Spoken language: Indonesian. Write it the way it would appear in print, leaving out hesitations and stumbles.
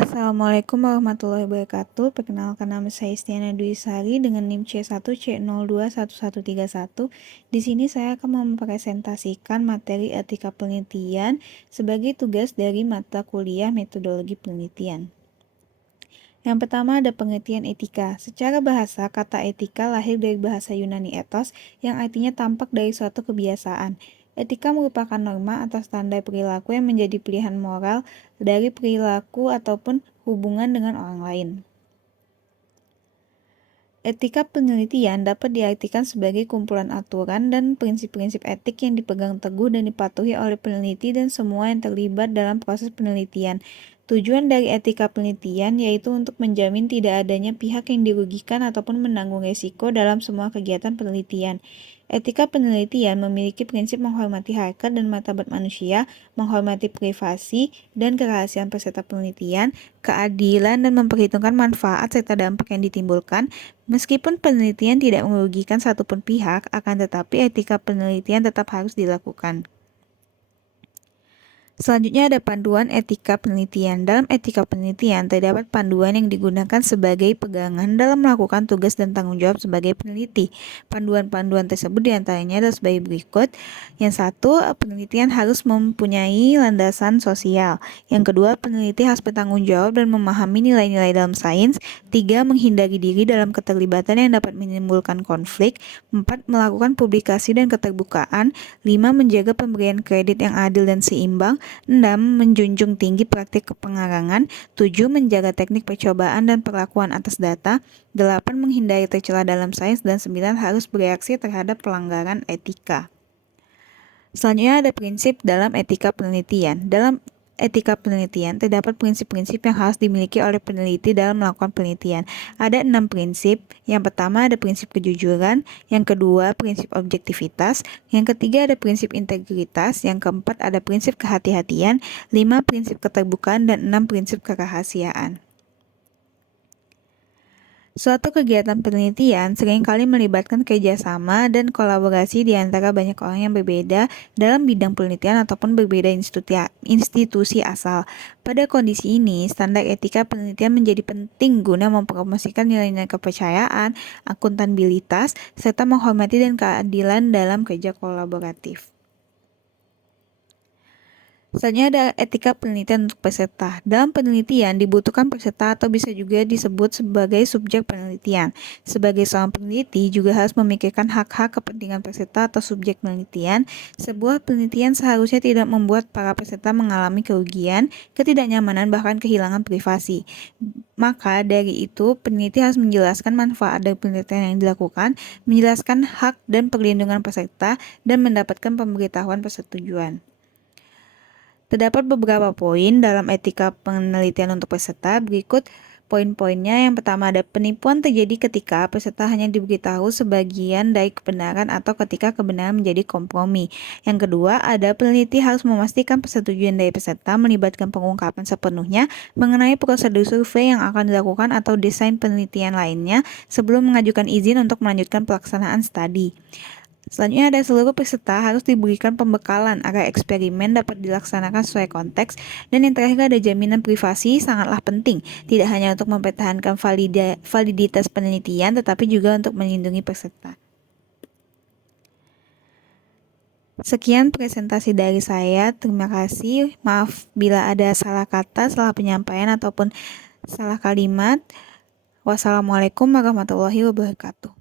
Assalamualaikum warahmatullahi wabarakatuh. Perkenalkan, nama saya Istiana Dwi Sari dengan NIM C1C021131. Di sini saya akan mempresentasikan materi etika penelitian sebagai tugas dari mata kuliah metodologi penelitian. Yang pertama ada pengertian etika. Secara bahasa, kata etika lahir dari bahasa Yunani ethos yang artinya tampak dari suatu kebiasaan. Etika merupakan norma atau standar perilaku yang menjadi pilihan moral dari perilaku ataupun hubungan dengan orang lain. Etika penelitian dapat diartikan sebagai kumpulan aturan dan prinsip-prinsip etik yang dipegang teguh dan dipatuhi oleh peneliti dan semua yang terlibat dalam proses penelitian. Tujuan dari etika penelitian yaitu untuk menjamin tidak adanya pihak yang dirugikan ataupun menanggung risiko dalam semua kegiatan penelitian. Etika penelitian memiliki prinsip menghormati harkat dan martabat manusia, menghormati privasi dan kerahasiaan peserta penelitian, keadilan dan memperhitungkan manfaat serta dampak yang ditimbulkan. Meskipun penelitian tidak merugikan satupun pihak, akan tetapi etika penelitian tetap harus dilakukan. Selanjutnya ada panduan etika penelitian. Dalam etika penelitian terdapat panduan yang digunakan sebagai pegangan dalam melakukan tugas dan tanggung jawab sebagai peneliti. Panduan-panduan tersebut diantaranya adalah sebagai berikut. Yang satu, penelitian harus mempunyai landasan sosial. Yang kedua, peneliti harus bertanggung jawab dan memahami nilai-nilai dalam sains. 3, menghindari diri dalam keterlibatan yang dapat menimbulkan konflik. 4, melakukan publikasi dan keterbukaan. 5, menjaga pemberian kredit yang adil dan seimbang. 6. Menjunjung tinggi praktik kepengarangan. 7. Menjaga teknik percobaan dan perlakuan atas data. 8. Menghindari tercela dalam sains. Dan 9. Harus bereaksi terhadap pelanggaran etika. Selanjutnya ada prinsip dalam etika penelitian. Dalam etika penelitian terdapat prinsip-prinsip yang harus dimiliki oleh peneliti dalam melakukan penelitian. Ada 6 prinsip. Yang pertama ada prinsip kejujuran, yang kedua prinsip objektivitas, yang ketiga ada prinsip integritas, yang keempat ada prinsip kehati-hatian, 5 prinsip keterbukaan, dan 6 prinsip kerahasiaan. Suatu kegiatan penelitian seringkali melibatkan kerjasama dan kolaborasi di antara banyak orang yang berbeda dalam bidang penelitian ataupun berbeda institusi asal. Pada kondisi ini, standar etika penelitian menjadi penting guna mempromosikan nilai-nilai kepercayaan, akuntabilitas, serta menghormati dan keadilan dalam kerja kolaboratif. Selanjutnya ada etika penelitian untuk peserta. Dalam penelitian dibutuhkan peserta atau bisa juga disebut sebagai subjek penelitian. Sebagai seorang peneliti juga harus memikirkan hak-hak kepentingan peserta atau subjek penelitian. Sebuah penelitian seharusnya tidak membuat para peserta mengalami kerugian, ketidaknyamanan, bahkan kehilangan privasi. Maka dari itu, peneliti harus menjelaskan manfaat dari penelitian yang dilakukan, menjelaskan hak dan perlindungan peserta, dan mendapatkan pemberitahuan persetujuan. Terdapat beberapa poin dalam etika penelitian untuk peserta. Berikut poin-poinnya. Yang pertama ada penipuan terjadi ketika peserta hanya diberitahu sebagian dari kebenaran atau ketika kebenaran menjadi kompromi. Yang kedua ada peneliti harus memastikan persetujuan dari peserta melibatkan pengungkapan sepenuhnya mengenai prosedur survei yang akan dilakukan atau desain penelitian lainnya sebelum mengajukan izin untuk melanjutkan pelaksanaan studi. Selanjutnya ada seluruh peserta harus diberikan pembekalan agar eksperimen dapat dilaksanakan sesuai konteks. Dan yang terakhir ada jaminan privasi sangatlah penting, tidak hanya untuk mempertahankan validitas penelitian tetapi juga untuk melindungi peserta. Sekian presentasi dari saya, terima kasih. Maaf bila ada salah kata, salah penyampaian ataupun salah kalimat. Wassalamualaikum warahmatullahi wabarakatuh.